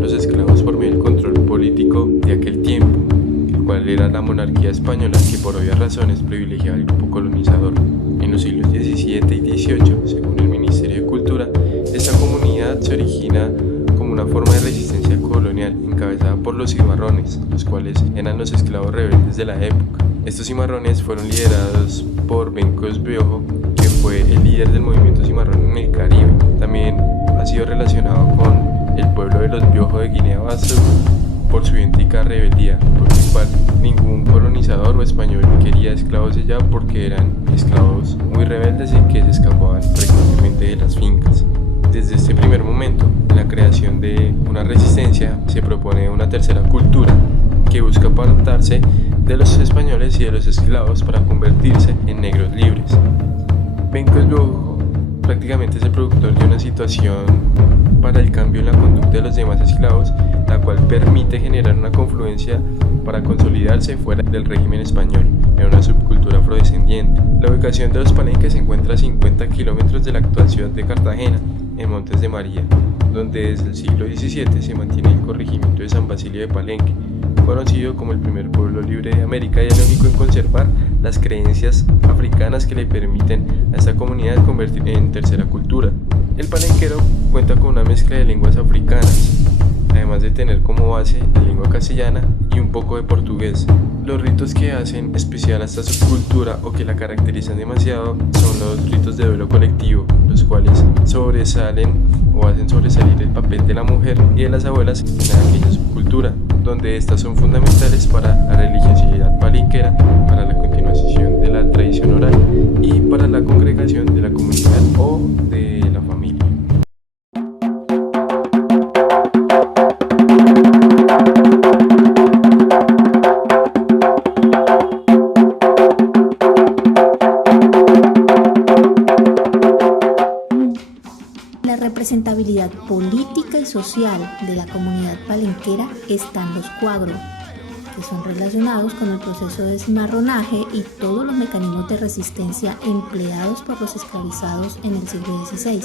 los esclavos por medio del control político de aquel tiempo, el cual era la monarquía española, que por obvias razones privilegiaba al grupo colonizador. En los siglos XVII y XVIII, según el Ministerio de Cultura, esta comunidad se origina como una forma de resistencia colonial encabezada por los cimarrones, los cuales eran los esclavos rebeldes de la época. Estos cimarrones fueron liderados por Bencos Biojo, que fue el líder del movimiento cimarrón en el Caribe. También ha sido relacionado con el pueblo de los Biojo de Guinea-Bissau por su idéntica rebeldía, por el cual ningún colonizador o español quería esclavos allá porque eran esclavos muy rebeldes y que se escapaban frecuentemente de las fincas. Desde este primer momento, en la creación de una resistencia, se propone una tercera cultura que busca apartarse de los españoles y de los esclavos para convertirse en negros libres. Bencos Biojo prácticamente es el productor de una situación para el cambio en la conducta de los demás esclavos, la cual permite generar una confluencia para consolidarse fuera del régimen español en una subcultura afrodescendiente. La ubicación de los palenques se encuentra a 50 kilómetros de la actual ciudad de Cartagena, en Montes de María, donde desde el siglo XVII se mantiene el corregimiento de San Basilio de Palenque, conocido como el primer pueblo libre de América y el único en conservar las creencias africanas que le permiten a esta comunidad convertirse en tercera cultura. El palenquero cuenta con una mezcla de lenguas africanas, además de tener como base la lengua castellana y un poco de portugués. Los ritos que hacen especial a esta subcultura o que la caracterizan demasiado son los ritos de duelo colectivo, los cuales sobresalen o hacen sobresalir el papel de la mujer y de las abuelas en aquella subcultura, donde estas son fundamentales para la religiosidad palenquera, para la continuación de la tradición oral y para la congregación de la comunidad o de la familia. La representabilidad política y social de la comunidad palenquera están los cuagro, que son relacionados con el proceso de cimarronaje y todos los mecanismos de resistencia empleados por los esclavizados en el siglo XVI.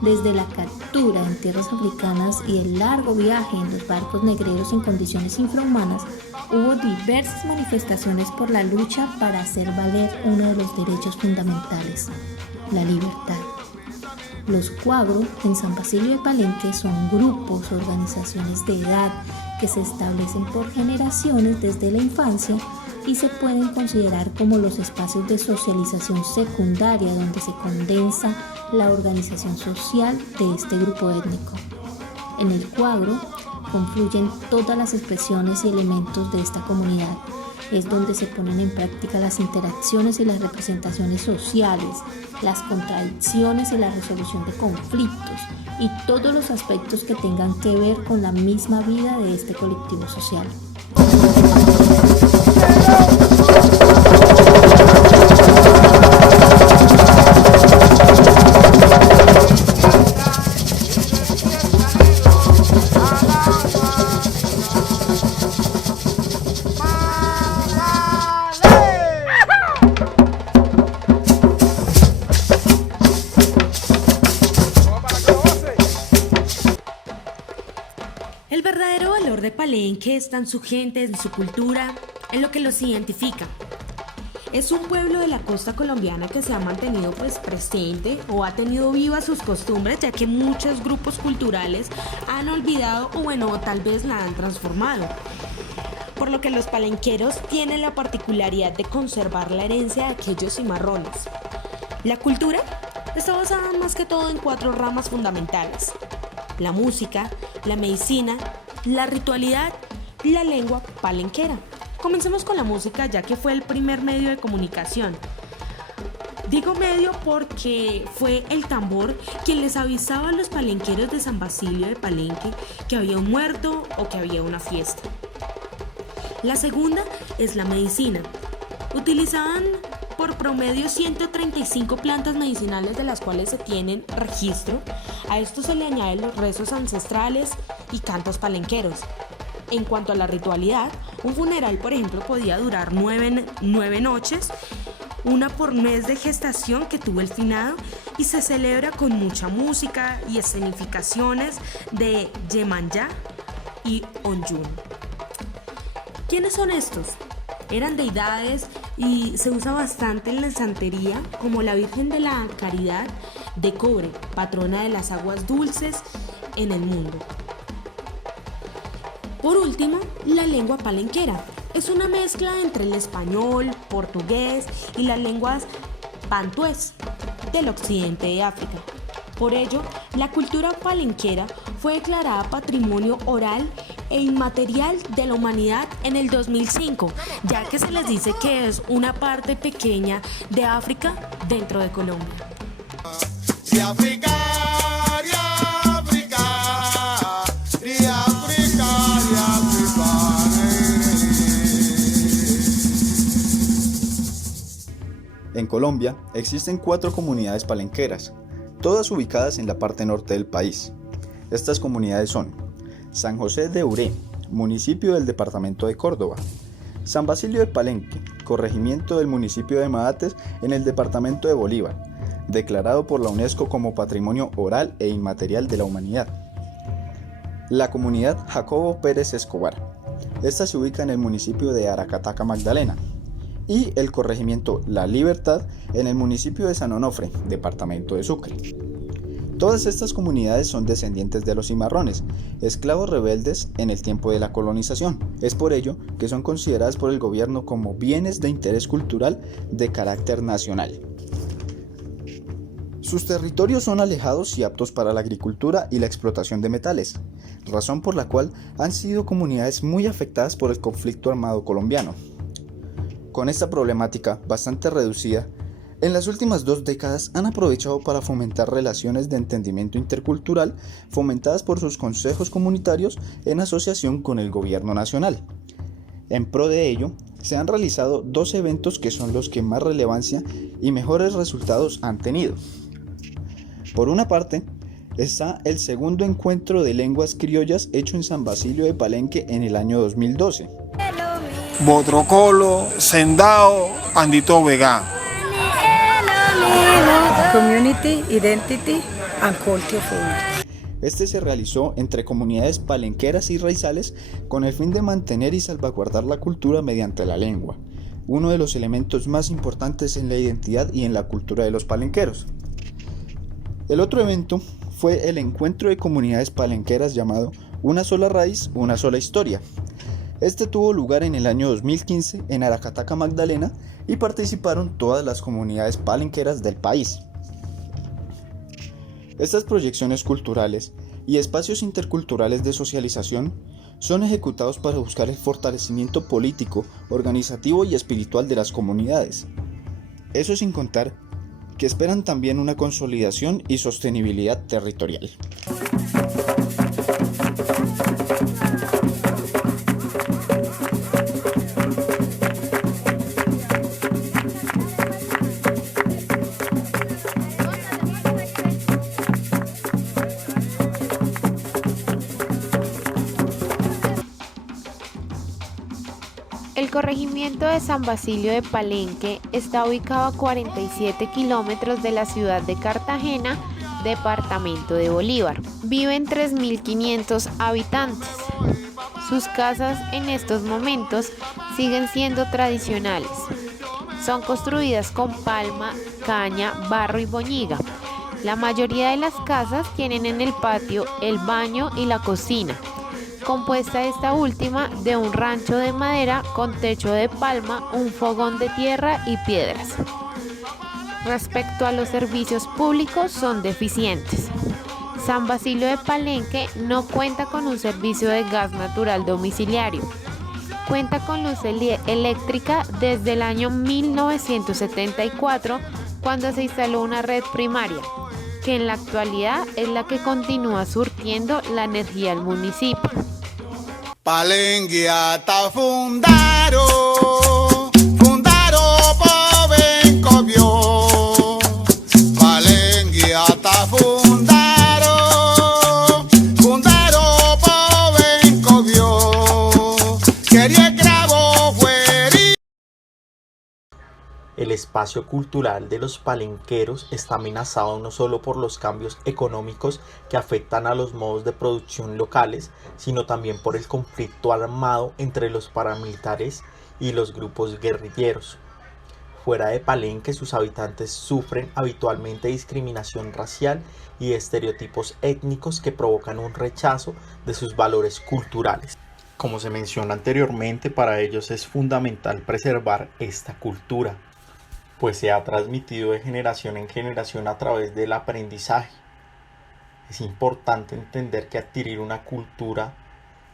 Desde la captura en tierras africanas y el largo viaje en los barcos negreros en condiciones infrahumanas, hubo diversas manifestaciones por la lucha para hacer valer uno de los derechos fundamentales, la libertad. Los cuagro en San Basilio de Palenque son grupos, organizaciones de edad que se establecen por generaciones desde la infancia y se pueden considerar como los espacios de socialización secundaria donde se condensa la organización social de este grupo étnico. En el cuagro confluyen todas las expresiones y elementos de esta comunidad. Es donde se ponen en práctica las interacciones y las representaciones sociales, las contradicciones y la resolución de conflictos y todos los aspectos que tengan que ver con la misma vida de este colectivo social. El verdadero valor de Palenque está en su gente, en su cultura, en lo que los identifica. Es un pueblo de la costa colombiana que se ha mantenido presente o ha tenido vivas sus costumbres, ya que muchos grupos culturales han olvidado o tal vez la han transformado. Por lo que los palenqueros tienen la particularidad de conservar la herencia de aquellos cimarrones. La cultura está basada más que todo en 4 ramas fundamentales: la música, la medicina, la ritualidad y la lengua palenquera. Comencemos con la música, ya que fue el primer medio de comunicación. Digo medio porque fue el tambor quien les avisaba a los palenqueros de San Basilio de Palenque que había un muerto o que había una fiesta. La segunda es la medicina. Utilizaban por promedio 135 plantas medicinales de las cuales se tienen registro. A esto se le añaden los rezos ancestrales y cantos palenqueros. En cuanto a la ritualidad, un funeral, por ejemplo, podía durar 9 noches, una por mes de gestación que tuvo el finado, y se celebra con mucha música y escenificaciones de Yemanjá, y Onyun. ¿Quiénes son estos? Eran deidades y se usa bastante en la santería, como la Virgen de la Caridad de Cobre, patrona de las aguas dulces en el mundo. Por último, la lengua palenquera. Es una mezcla entre el español, portugués y las lenguas bantués del occidente de África. Por ello, la cultura palenquera fue declarada Patrimonio Oral e Inmaterial de la Humanidad en el 2005, ya que se les dice que es una parte pequeña de África dentro de Colombia. En Colombia existen 4 comunidades palenqueras, todas ubicadas en la parte norte del país. Estas comunidades son San José de Uré, municipio del departamento de Córdoba; San Basilio de Palenque, corregimiento del municipio de Maates en el departamento de Bolívar, declarado por la UNESCO como Patrimonio Oral e Inmaterial de la Humanidad; la comunidad Jacobo Pérez Escobar, esta se ubica en el municipio de Aracataca, Magdalena; y el corregimiento La Libertad en el municipio de San Onofre, departamento de Sucre. Todas estas comunidades son descendientes de los cimarrones, esclavos rebeldes en el tiempo de la colonización. Es por ello que son consideradas por el gobierno como bienes de interés cultural de carácter nacional. Sus territorios son alejados y aptos para la agricultura y la explotación de metales, razón por la cual han sido comunidades muy afectadas por el conflicto armado colombiano. Con esta problemática bastante reducida, en las últimas 2 décadas han aprovechado para fomentar relaciones de entendimiento intercultural fomentadas por sus consejos comunitarios en asociación con el gobierno nacional. En pro de ello, se han realizado 2 eventos que son los que más relevancia y mejores resultados han tenido. Por una parte, está el segundo encuentro de lenguas criollas hecho en San Basilio de Palenque en el año 2012. Botrocolo, Sendao, Andito Vega. Community, Identity and Culture Food. Este se realizó entre comunidades palenqueras y raizales con el fin de mantener y salvaguardar la cultura mediante la lengua, uno de los elementos más importantes en la identidad y en la cultura de los palenqueros. El otro evento fue el encuentro de comunidades palenqueras llamado Una sola raíz, una sola historia. Este tuvo lugar en el año 2015 en Aracataca, Magdalena, y participaron todas las comunidades palenqueras del país. Estas proyecciones culturales y espacios interculturales de socialización son ejecutados para buscar el fortalecimiento político, organizativo y espiritual de las comunidades. Eso sin contar que esperan también una consolidación y sostenibilidad territorial. El corregimiento de San Basilio de Palenque está ubicado a 47 kilómetros de la ciudad de Cartagena, departamento de Bolívar. Viven 3.500 habitantes. Sus casas en estos momentos siguen siendo tradicionales. Son construidas con palma, caña, barro y boñiga. La mayoría de las casas tienen en el patio el baño y la cocina, compuesta esta última de un rancho de madera con techo de palma, un fogón de tierra y piedras. Respecto a los servicios públicos, son deficientes. San Basilio de Palenque no cuenta con un servicio de gas natural domiciliario. Cuenta con luz eléctrica desde el año 1974, cuando se instaló una red primaria, que en la actualidad es la que continúa surtiendo la energía al municipio. Palenque hasta fundaro po Bencobio. Palenque hasta fundaro po Bencobio. Quería grabo fueri. El espacio cultural de los palenqueros está amenazado no solo por los cambios económicos que afectan a los modos de producción locales, sino también por el conflicto armado entre los paramilitares y los grupos guerrilleros. Fuera de Palenque, sus habitantes sufren habitualmente discriminación racial y estereotipos étnicos que provocan un rechazo de sus valores culturales. Como se menciona anteriormente, para ellos es fundamental preservar esta cultura, pues se ha transmitido de generación en generación a través del aprendizaje. Es importante entender que adquirir una cultura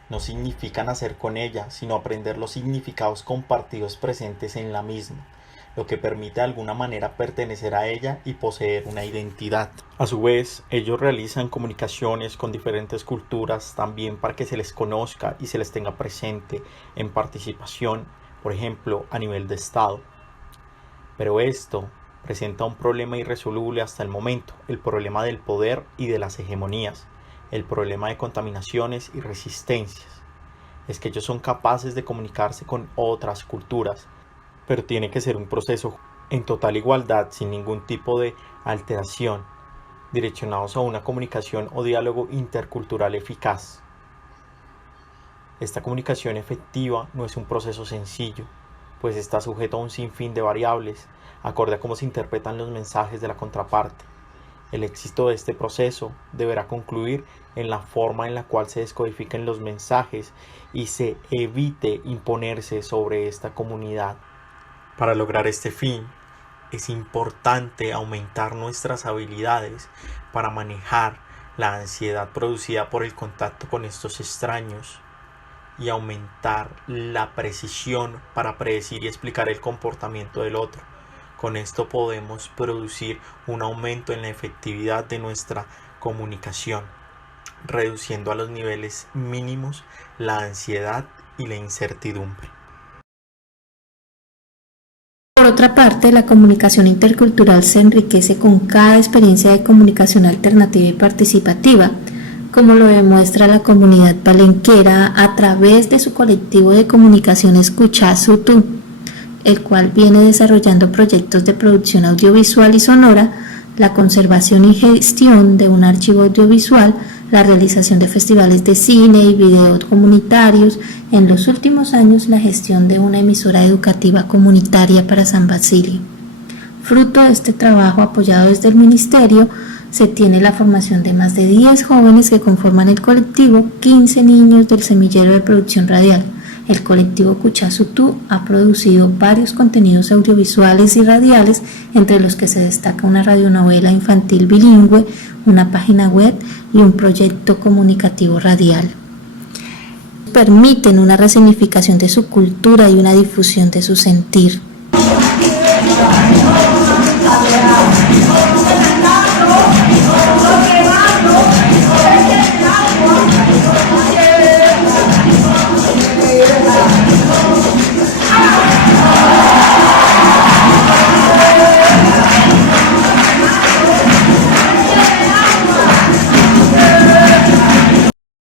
no significa nacer con ella, sino aprender los significados compartidos presentes en la misma, lo que permite de alguna manera pertenecer a ella y poseer una identidad. A su vez, ellos realizan comunicaciones con diferentes culturas también para que se les conozca y se les tenga presente en participación, por ejemplo, a nivel de Estado. Pero esto presenta un problema irresoluble hasta el momento, el problema del poder y de las hegemonías, el problema de contaminaciones y resistencias. Es que ellos son capaces de comunicarse con otras culturas, pero tiene que ser un proceso en total igualdad, sin ningún tipo de alteración, direccionados a una comunicación o diálogo intercultural eficaz. Esta comunicación efectiva no es un proceso sencillo, pues está sujeto a un sinfín de variables, acorde a cómo se interpretan los mensajes de la contraparte. El éxito de este proceso deberá concluir en la forma en la cual se descodifiquen los mensajes y se evite imponerse sobre esta comunidad. Para lograr este fin, es importante aumentar nuestras habilidades para manejar la ansiedad producida por el contacto con estos extraños y aumentar la precisión para predecir y explicar el comportamiento del otro. Con esto podemos producir un aumento en la efectividad de nuestra comunicación, reduciendo a los niveles mínimos la ansiedad y la incertidumbre. Por otra parte, la comunicación intercultural se enriquece con cada experiencia de comunicación alternativa y participativa, como lo demuestra la comunidad palenquera a través de su colectivo de comunicación Escuchá Sutú, el cual viene desarrollando proyectos de producción audiovisual y sonora, la conservación y gestión de un archivo audiovisual, la realización de festivales de cine y video comunitarios, en los últimos años la gestión de una emisora educativa comunitaria para San Basilio. Fruto de este trabajo apoyado desde el Ministerio, se tiene la formación de más de 10 jóvenes que conforman el colectivo, 15 niños del semillero de producción radial. El colectivo Escuchá Sutú ha producido varios contenidos audiovisuales y radiales, entre los que se destaca una radionovela infantil bilingüe, una página web y un proyecto comunicativo radial. Permiten una resignificación de su cultura y una difusión de su sentir.